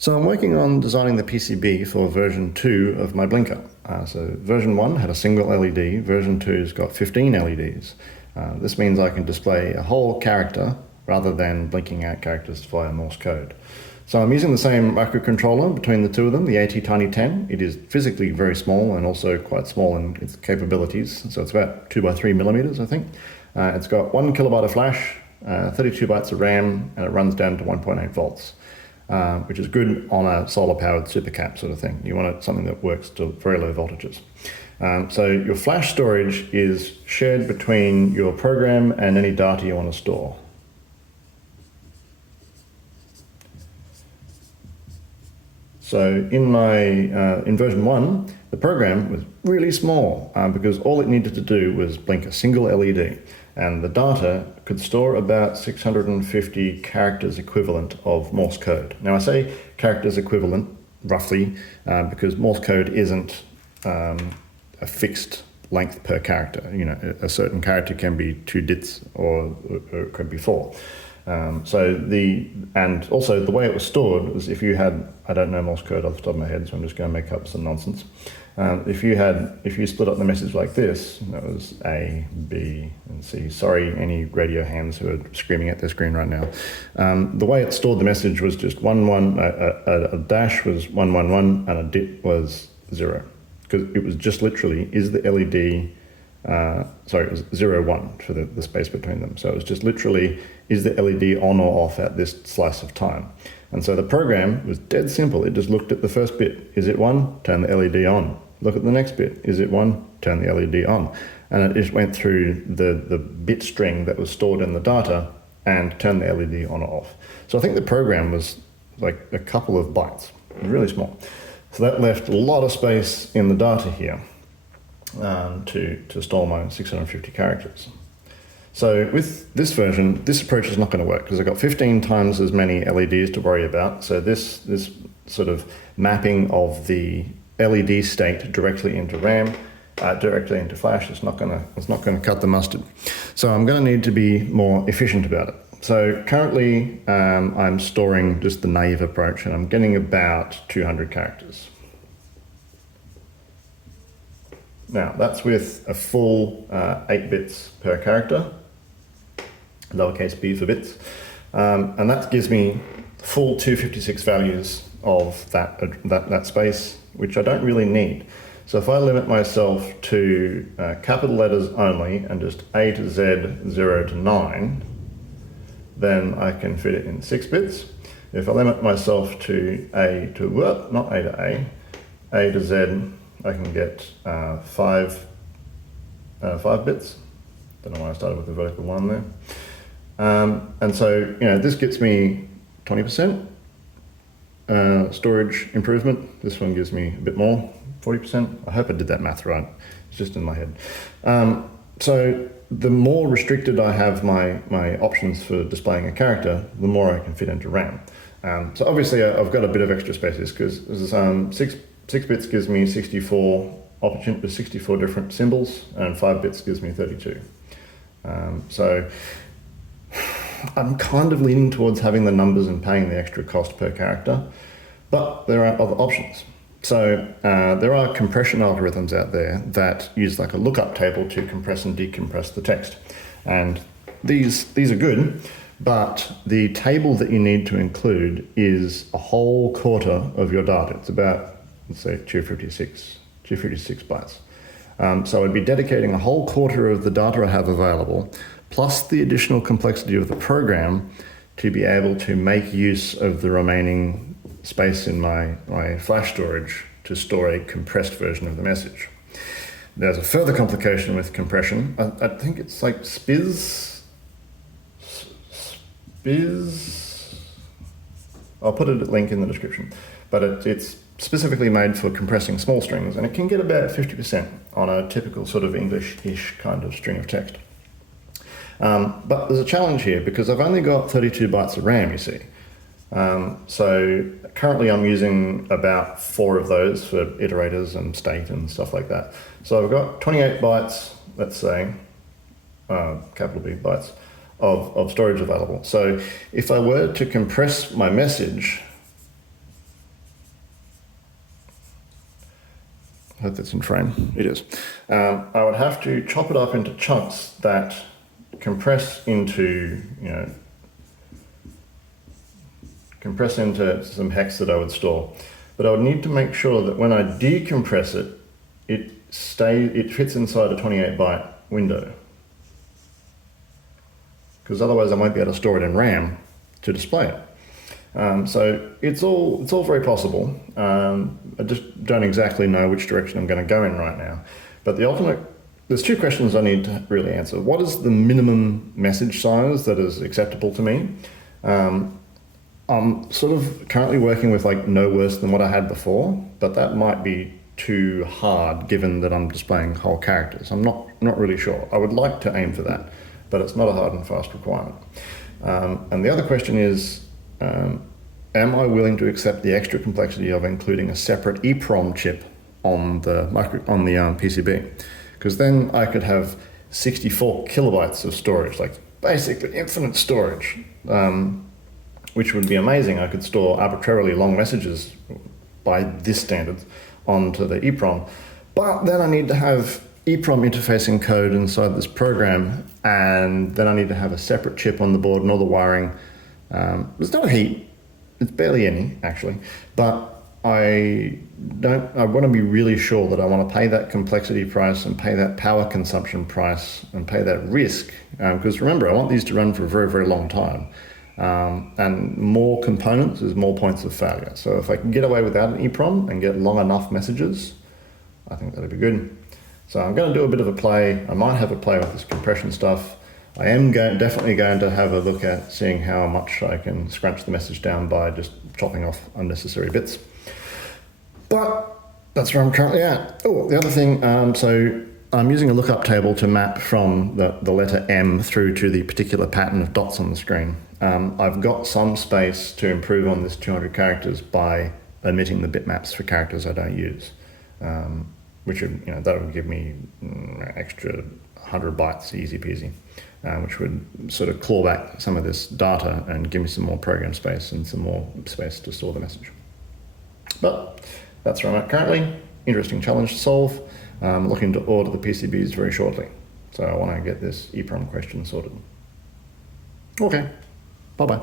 So I'm working on designing the PCB for version 2 of my blinker. So version 1 had a single LED, version 2's got 15 LEDs. This means I can display a whole character rather than blinking out characters via Morse code. So I'm using the same microcontroller between the two of them, the ATtiny10. It is physically very small and also quite small in its capabilities. So it's about 2 by 3 millimeters, I think. It's got 1 kilobyte of flash, 32 bytes of RAM, and it runs down to 1.8 volts. Which is good on a solar-powered supercap sort of thing. You want something that works to very low voltages. So your flash storage is shared between your program and any data you want to store. So in version 1, the program was really small because all it needed to do was blink a single LED. And the data could store about 650 characters equivalent of Morse code. Now I say characters equivalent, roughly, because Morse code isn't a fixed length per character. You know, a certain character can be 2 dits or it could be 4. And also the way it was stored was if you had, I don't know Morse code off the top of my head, so I'm just going to make up some nonsense. If you split up the message like this, that was A, B, and C. Sorry, any radio hands who are screaming at their screen right now. The way it stored the message was just a dash was 111 and a dit was 0. Because it was just literally, is the LED, it was 0, 1 for the space between them. So it was just literally, is the LED on or off at this slice of time? And so the program was dead simple. It just looked at the first bit. Is it 1? Turn the LED on. Look at the next bit. Is it 1? Turn the LED on. And it just went through the bit string that was stored in the data and turned the LED on or off. So I think the program was like a couple of bytes, really small. So that left a lot of space in the data here to store my 650 characters. So with this version, this approach is not going to work because I've got 15 times as many LEDs to worry about. So this sort of mapping of the LED state directly into RAM, directly into flash, it's not going to cut the mustard. So I'm going to need to be more efficient about it. So currently I'm storing just the naive approach and I'm getting about 200 characters. Now that's with a full 8 bits per character, lowercase b for bits, and that gives me full 256 values of that space, which I don't really need. So if I limit myself to capital letters only and just A to Z 0 to 9, then I can fit it in 6 bits. If I limit myself to A to Z, I can get 5 bits. Don't know why I started with the vertical line there. And so, this gets me 20% storage improvement. This one gives me a bit more, 40%. I hope I did that math right. It's just in my head. So the more restricted I have my options for displaying a character, the more I can fit into RAM. So obviously I've got a bit of extra spaces because 6 bits gives me 64 different symbols, and 5 bits gives me 32. So I'm kind of leaning towards having the numbers and paying the extra cost per character, but there are other options. So there are compression algorithms out there that use like a lookup table to compress and decompress the text. And these are good, but the table that you need to include is a whole quarter of your data. It's about, let's say, 256 bytes. So I'd be dedicating a whole quarter of the data I have available, plus the additional complexity of the program to be able to make use of the remaining space in my flash storage to store a compressed version of the message. There's a further complication with compression. I think it's like Spiz. I'll put a link in the description, but it's specifically made for compressing small strings, and it can get about 50% on a typical sort of English-ish kind of string of text. But there's a challenge here because I've only got 32 bytes of RAM, you see. So currently I'm using about 4 of those for iterators and state and stuff like that. So I've got 28 bytes, let's say, capital B bytes, of storage available. So if I were to compress my message I hope that's in frame. It is. I would have to chop it up into chunks that compress into, some hex that I would store. But I would need to make sure that when I decompress it, it fits inside a 28-byte window. Because otherwise I won't be able to store it in RAM to display it. So it's all very possible. I just don't exactly know which direction I'm going to go in right now. But there's two questions I need to really answer. What is the minimum message size that is acceptable to me? I'm sort of currently working with like no worse than what I had before, but that might be too hard given that I'm displaying whole characters. I'm not really sure. I would like to aim for that, but it's not a hard and fast requirement. And the other question is, am I willing to accept the extra complexity of including a separate EEPROM chip on the PCB? Because then I could have 64 kilobytes of storage, like basically infinite storage, which would be amazing. I could store arbitrarily long messages by this standard onto the EEPROM. But then I need to have EEPROM interfacing code inside this program, and then I need to have a separate chip on the board and all the wiring. There's no heat, it's barely any actually, but I want to be really sure that I want to pay that complexity price and pay that power consumption price and pay that risk, because remember, I want these to run for a very, very long time. And more components is more points of failure. So if I can get away without an EEPROM and get long enough messages, I think that'd be good. So I'm going to do a bit of a play. I might have a play with this compression stuff. I am definitely going to have a look at seeing how much I can scrunch the message down by just chopping off unnecessary bits. But that's where I'm currently at. Oh, the other thing, so I'm using a lookup table to map from the letter M through to the particular pattern of dots on the screen. I've got some space to improve on this 200 characters by omitting the bitmaps for characters I don't use, which would, that would give me extra 100 bytes, easy peasy, which would sort of claw back some of this data and give me some more program space and some more space to store the message. But that's where I'm at currently. Interesting challenge to solve. I'm looking to order the PCBs very shortly. So I want to get this EEPROM question sorted. Okay, bye-bye.